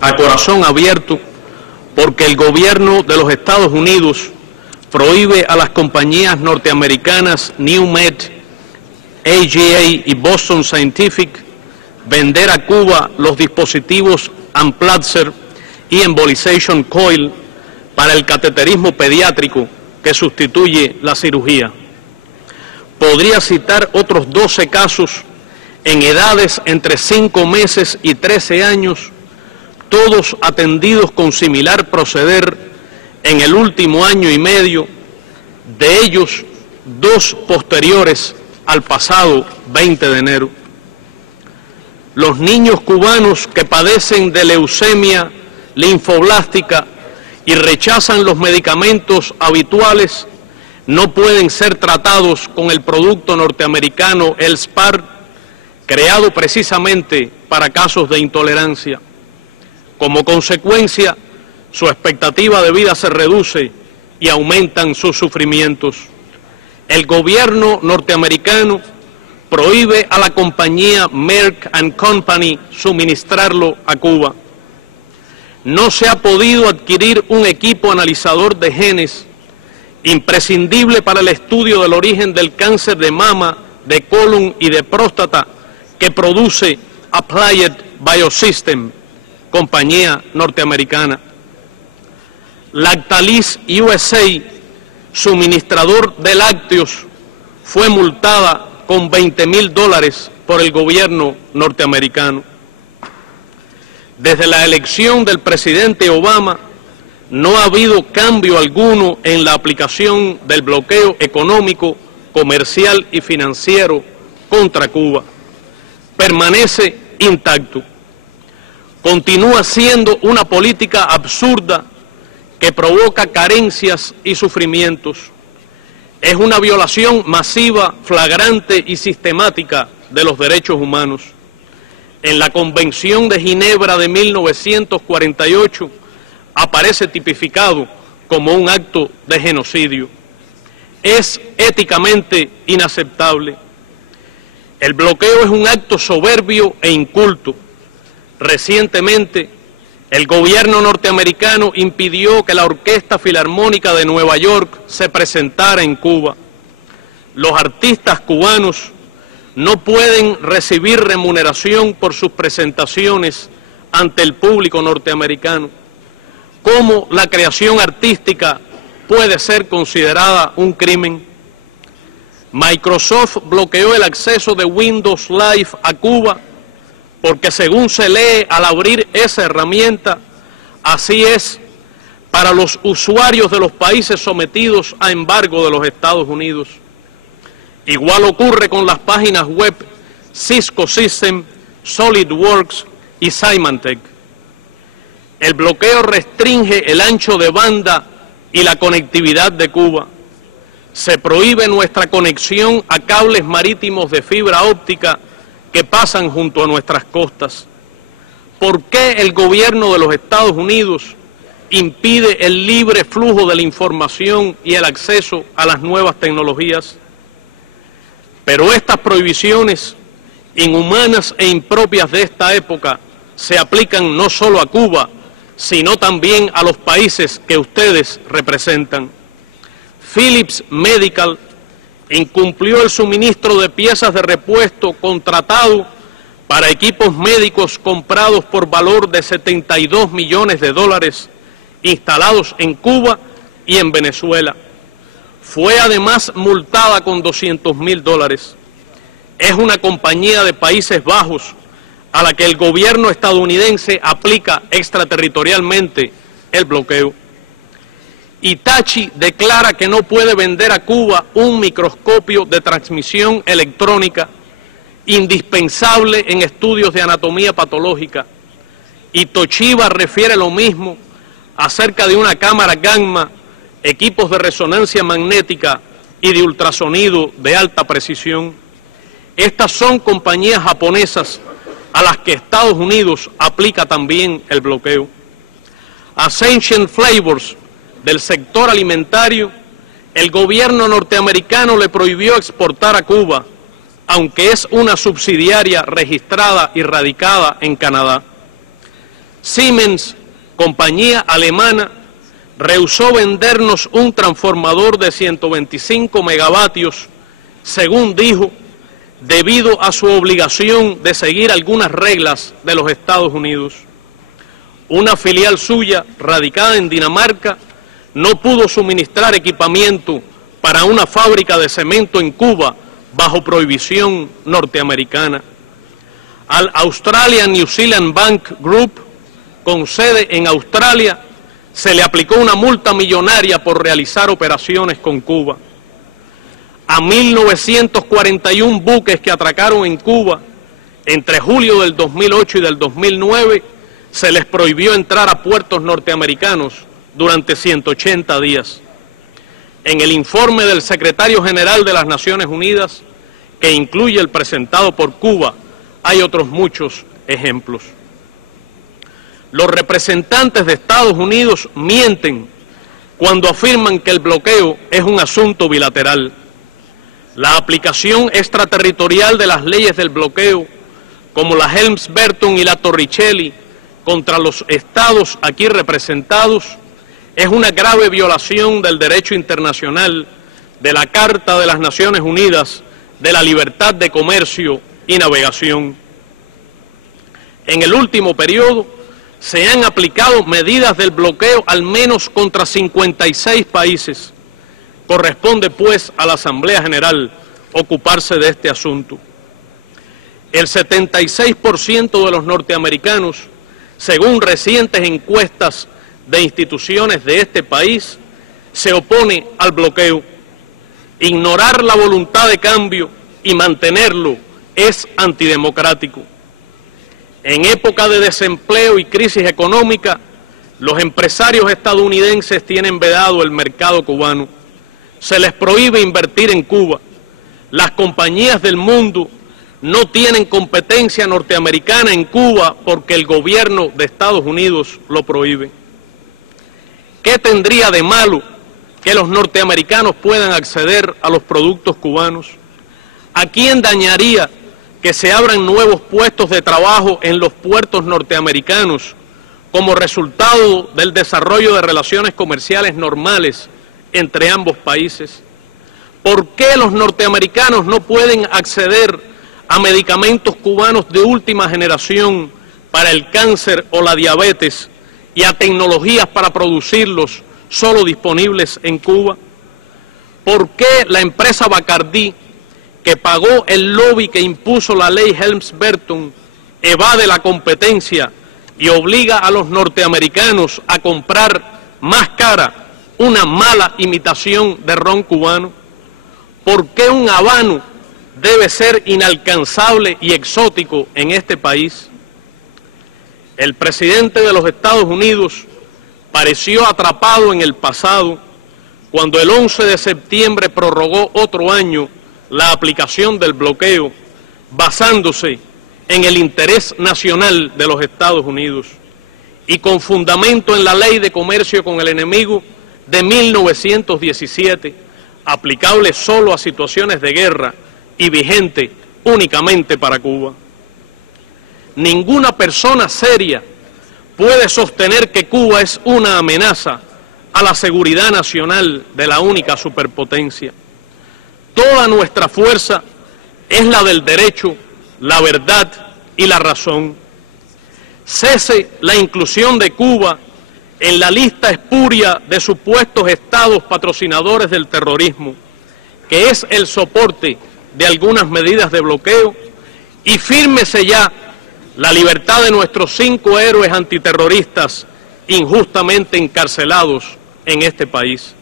a corazón abierto porque el gobierno de los Estados Unidos prohíbe a las compañías norteamericanas NewMed, AGA y Boston Scientific vender a Cuba los dispositivos Amplatzer y Embolization Coil para el cateterismo pediátrico que sustituye la cirugía. Podría citar otros 12 casos en edades entre 5 meses y 13 años, todos atendidos con similar proceder en el último año y medio, de ellos 2 posteriores al pasado 20 de enero. Los niños cubanos que padecen de leucemia linfoblástica y rechazan los medicamentos habituales no pueden ser tratados con el producto norteamericano Elspar, creado precisamente para casos de intolerancia. Como consecuencia, su expectativa de vida se reduce y aumentan sus sufrimientos. El gobierno norteamericano prohíbe a la compañía Merck & Company suministrarlo a Cuba. No se ha podido adquirir un equipo analizador de genes imprescindible para el estudio del origen del cáncer de mama, de colon y de próstata que produce Applied Biosystem, compañía norteamericana. Lactalis USA, suministrador de lácteos, fue multada con $20.000 por el gobierno norteamericano. Desde la elección del presidente Obama, no ha habido cambio alguno en la aplicación del bloqueo económico, comercial y financiero contra Cuba. Permanece intacto. Continúa siendo una política absurda que provoca carencias y sufrimientos. Es una violación masiva, flagrante y sistemática de los derechos humanos. En la Convención de Ginebra de 1948 aparece tipificado como un acto de genocidio. Es éticamente inaceptable. El bloqueo es un acto soberbio e inculto. Recientemente, el gobierno norteamericano impidió que la Orquesta Filarmónica de Nueva York se presentara en Cuba. Los artistas cubanos no pueden recibir remuneración por sus presentaciones ante el público norteamericano. ¿Cómo la creación artística puede ser considerada un crimen? Microsoft bloqueó el acceso de Windows Live a Cuba porque, según se lee al abrir esa herramienta, así es para los usuarios de los países sometidos a embargo de los Estados Unidos. Igual ocurre con las páginas web Cisco System, SolidWorks y Symantec. El bloqueo restringe el ancho de banda y la conectividad de Cuba. Se prohíbe nuestra conexión a cables marítimos de fibra óptica que pasan junto a nuestras costas. ¿Por qué el gobierno de los Estados Unidos impide el libre flujo de la información y el acceso a las nuevas tecnologías? Pero estas prohibiciones, inhumanas e impropias de esta época, se aplican no solo a Cuba, sino también a los países que ustedes representan. Philips Medical incumplió el suministro de piezas de repuesto contratado para equipos médicos comprados por valor de $72 millones instalados en Cuba y en Venezuela. Fue además multada con $200.000. Es una compañía de Países Bajos a la que el gobierno estadounidense aplica extraterritorialmente el bloqueo. Hitachi declara que no puede vender a Cuba un microscopio de transmisión electrónica indispensable en estudios de anatomía patológica. Y Toshiba refiere lo mismo acerca de una cámara gamma, equipos de resonancia magnética y de ultrasonido de alta precisión. Estas son compañías japonesas a las que Estados Unidos aplica también el bloqueo. Ascension Flavors, del sector alimentario, el gobierno norteamericano le prohibió exportar a Cuba, aunque es una subsidiaria registrada y radicada en Canadá. Siemens, compañía alemana, rehusó vendernos un transformador de 125 megavatios, según dijo, debido a su obligación de seguir algunas reglas de los Estados Unidos. Una filial suya, radicada en Dinamarca, no pudo suministrar equipamiento para una fábrica de cemento en Cuba bajo prohibición norteamericana. Al Australian New Zealand Bank Group, con sede en Australia, se le aplicó una multa millonaria por realizar operaciones con Cuba. A 1.941 buques que atracaron en Cuba entre julio del 2008 y del 2009, se les prohibió entrar a puertos norteamericanos durante 180 días. En el informe del Secretario General de las Naciones Unidas, que incluye el presentado por Cuba, hay otros muchos ejemplos. Los representantes de Estados Unidos mienten cuando afirman que el bloqueo es un asunto bilateral. La aplicación extraterritorial de las leyes del bloqueo, como la Helms-Burton y la Torricelli, contra los estados aquí representados, es una grave violación del derecho internacional, de la Carta de las Naciones Unidas, de la libertad de comercio y navegación. En el último periodo se han aplicado medidas del bloqueo al menos contra 56 países. Corresponde pues a la Asamblea General ocuparse de este asunto. El 76% de los norteamericanos, según recientes encuestas de instituciones de este país, se opone al bloqueo. Ignorar la voluntad de cambio y mantenerlo es antidemocrático. En época de desempleo y crisis económica, los empresarios estadounidenses tienen vedado el mercado cubano. Se les prohíbe invertir en Cuba. Las compañías del mundo no tienen competencia norteamericana en Cuba porque el gobierno de Estados Unidos lo prohíbe. ¿Qué tendría de malo que los norteamericanos puedan acceder a los productos cubanos? ¿A quién dañaría que se abran nuevos puestos de trabajo en los puertos norteamericanos como resultado del desarrollo de relaciones comerciales normales entre ambos países? ¿Por qué los norteamericanos no pueden acceder a medicamentos cubanos de última generación para el cáncer o la diabetes y a tecnologías para producirlos solo disponibles en Cuba? ¿Por qué la empresa Bacardí, que pagó el lobby que impuso la ley Helms-Burton, evade la competencia y obliga a los norteamericanos a comprar más cara una mala imitación de ron cubano? ¿Por qué un habano debe ser inalcanzable y exótico en este país? El presidente de los Estados Unidos pareció atrapado en el pasado cuando el 11 de septiembre prorrogó otro año la aplicación del bloqueo, basándose en el interés nacional de los Estados Unidos y con fundamento en la Ley de Comercio con el Enemigo de 1917, aplicable solo a situaciones de guerra y vigente únicamente para Cuba. Ninguna persona seria puede sostener que Cuba es una amenaza a la seguridad nacional de la única superpotencia. Toda nuestra fuerza es la del derecho, la verdad y la razón. Cese la inclusión de Cuba en la lista espuria de supuestos estados patrocinadores del terrorismo, que es el soporte de algunas medidas de bloqueo, y fírmese ya la libertad de nuestros 5 héroes antiterroristas injustamente encarcelados en este país.